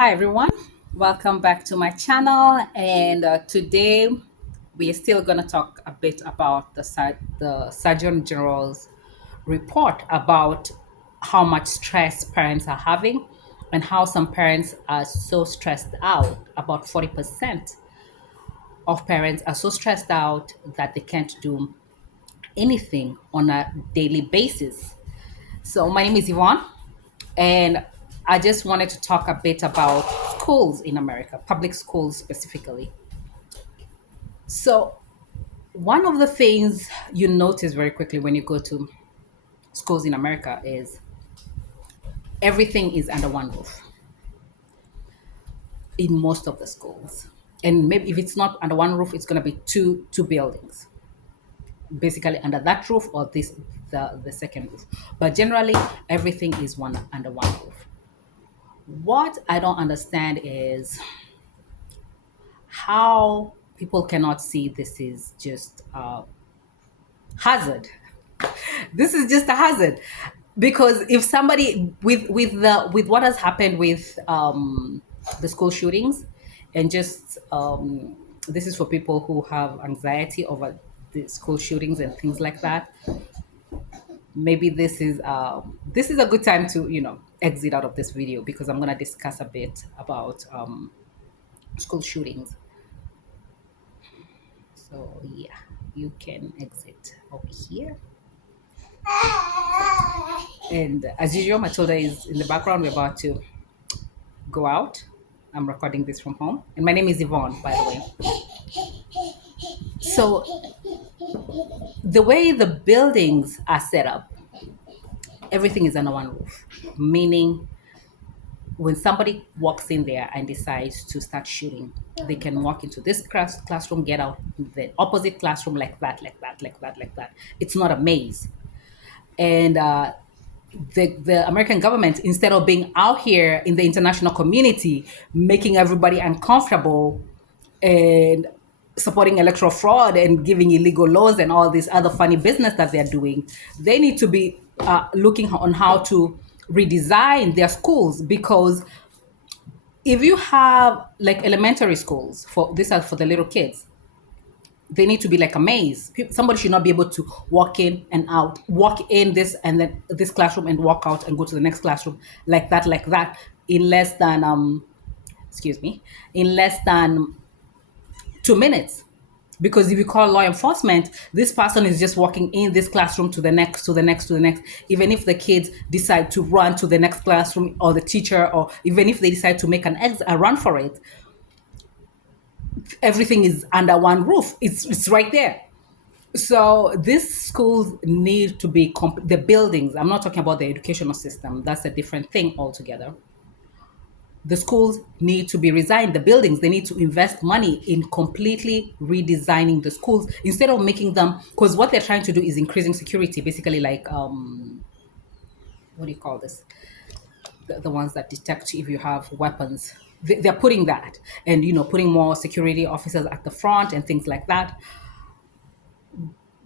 Hi everyone, welcome back to my channel. And today we are still going to talk a bit about the Surgeon General's report about how much stress parents are having and how some parents are so stressed out. About 40% of parents are so stressed out that they can't do anything on a daily basis. So my name is Yvonne, and I just wanted to talk a bit about schools in America, public schools specifically. So, one of the things you notice very quickly when you go to schools in America is everything is under one roof in most of the schools. And maybe if it's not under one roof, it's going to be two buildings, basically under that roof or the second roof. But generally, everything is one under one roof. What I don't understand is how people cannot see this is just a hazard. This is just a hazard because if somebody with what has happened with the school shootings and just this is for people who have anxiety over the school shootings and things like that. Maybe this is a good time to exit out of this video because I'm going to discuss a bit about school shootings. So yeah, you can exit over here. And as usual, Matilda is in the background. We're about to go out. I'm recording this from home. And my name is Yvonne, by the way. So the way the buildings are set up, everything is under one roof. Meaning when somebody walks in there and decides to start shooting, they can walk into this classroom, get out the opposite classroom like that, like that, like that, like that. It's not a maze. And the American government, instead of being out here in the international community, making everybody uncomfortable and supporting electoral fraud and giving illegal laws and all this other funny business that they're doing, they need to be looking on how to redesign their schools because if you have like elementary schools for these are for the little kids, they need to be like a maze. Somebody should not be able to walk in and out, walk in this and then this classroom and walk out and go to the next classroom like that, in less than excuse me, in less than 2 minutes. Because if you call law enforcement, this person is just walking in this classroom to the next, to the next, to the next. Even if the kids decide to run to the next classroom or the teacher, or even if they decide to make a run for it, everything is under one roof. It's right there. So these schools need to be the buildings. I'm not talking about the educational system. That's a different thing altogether. The schools need to be redesigned. The buildings, they need to invest money in completely redesigning the schools instead of making them, because what they're trying to do is increasing security, basically like what do you call this? The ones that detect if you have weapons. They're putting that and putting more security officers at the front and things like that.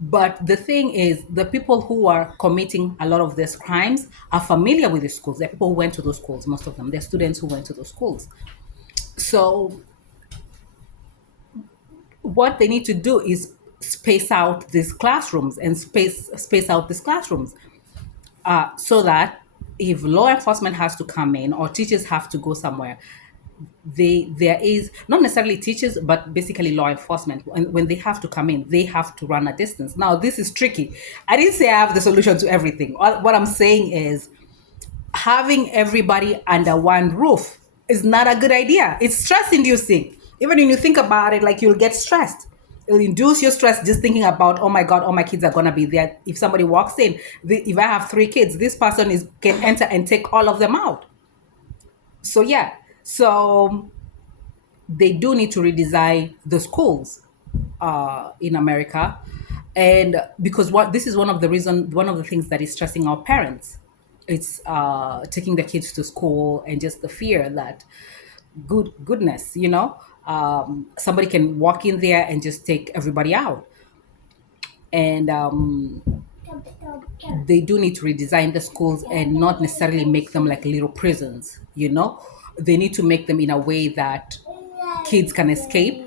But the thing is, the people who are committing a lot of these crimes are familiar with the schools. They're people who went to those schools, most of them. They're students who went to those schools. So what they need to do is space out these classrooms and space out these classrooms so that if law enforcement has to come in or teachers have to go somewhere, there is not necessarily teachers but basically law enforcement, and when they have to come in they have to run a distance. Now this is tricky. I didn't say I have the solution to everything. What I'm saying is having everybody under one roof is not a good idea. It's stress inducing. Even when you think about it, like you'll get stressed. It'll induce your stress just thinking about, oh my God, all my kids are gonna be there. If somebody walks in, if I have 3 kids, this person is can enter and take all of them out. So yeah, so they do need to redesign the schools in America, and because what this is one of the things that is stressing our parents. It's taking the kids to school and just the fear that goodness, somebody can walk in there and just take everybody out, and they do need to redesign the schools and not necessarily make them like little prisons. They need to make them in a way that kids can escape.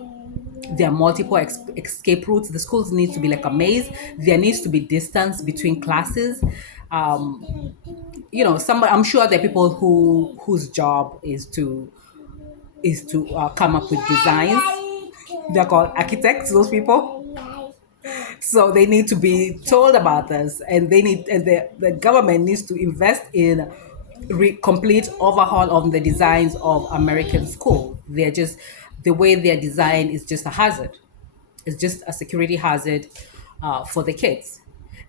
There are multiple escape routes. The schools need to be like a maze. There needs to be distance between classes. Um, some, I'm sure there are people whose job is to come up with designs. They're called architects. Those people. So they need to be told about this, and the government needs to invest in complete overhaul of the designs of American school. They're just, the way they're designed is just a hazard. It's just a security hazard for the kids.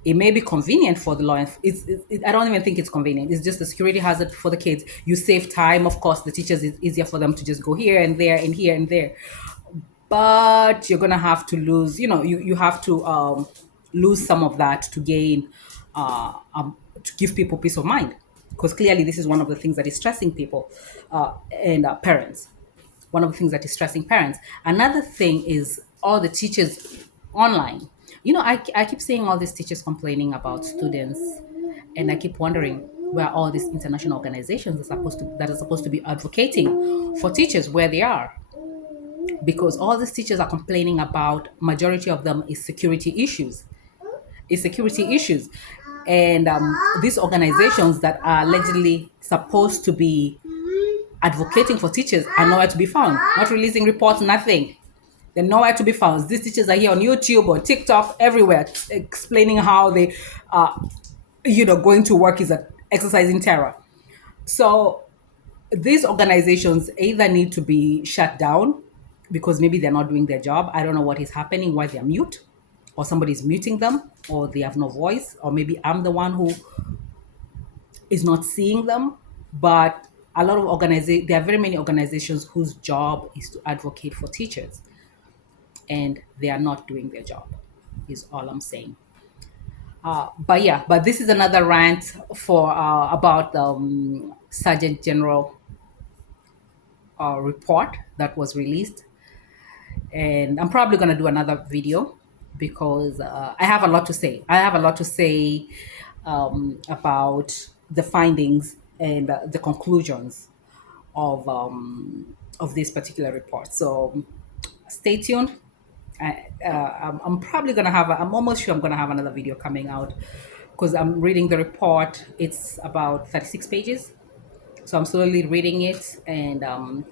It may be convenient for the law. I don't even think it's convenient. It's just a security hazard for the kids. You save time, of course. The teachers, it's easier for them to just go here and there and here and there. But you're gonna have to lose. You have to lose some of that to gain, to give people peace of mind, because clearly this is one of the things that is stressing people and parents. One of the things that is stressing parents. Another thing is all the teachers online. I keep seeing all these teachers complaining about students, and I keep wondering where all these international organizations are supposed to be advocating for teachers, where they are, because all these teachers are complaining about, majority of them is security issues. And these organizations that are allegedly supposed to be advocating for teachers are nowhere to be found, not releasing reports, nothing. They're nowhere to be found. These teachers are here on YouTube or TikTok, everywhere, explaining how they going to work is a exercising terror. So these organizations either need to be shut down because maybe they're not doing their job. I don't know what is happening, why they're mute, or somebody's muting them, or they have no voice, or maybe I'm the one who is not seeing them. But there are very many organizations whose job is to advocate for teachers, and they are not doing their job, is all I'm saying. But this is another rant for about the Sergeant General report that was released. And I'm probably going to do another video because I have a lot to say. I have a lot to say about the findings and the conclusions of this particular report. So stay tuned. I'm probably gonna have. I'm almost sure I'm gonna have another video coming out because I'm reading the report. It's about 36 pages, so I'm slowly reading it, and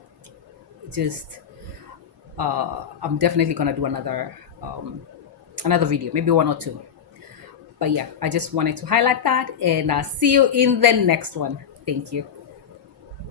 just I'm definitely gonna do another video, maybe one or two. But yeah, I just wanted to highlight that, and see you in the next one. Thank you.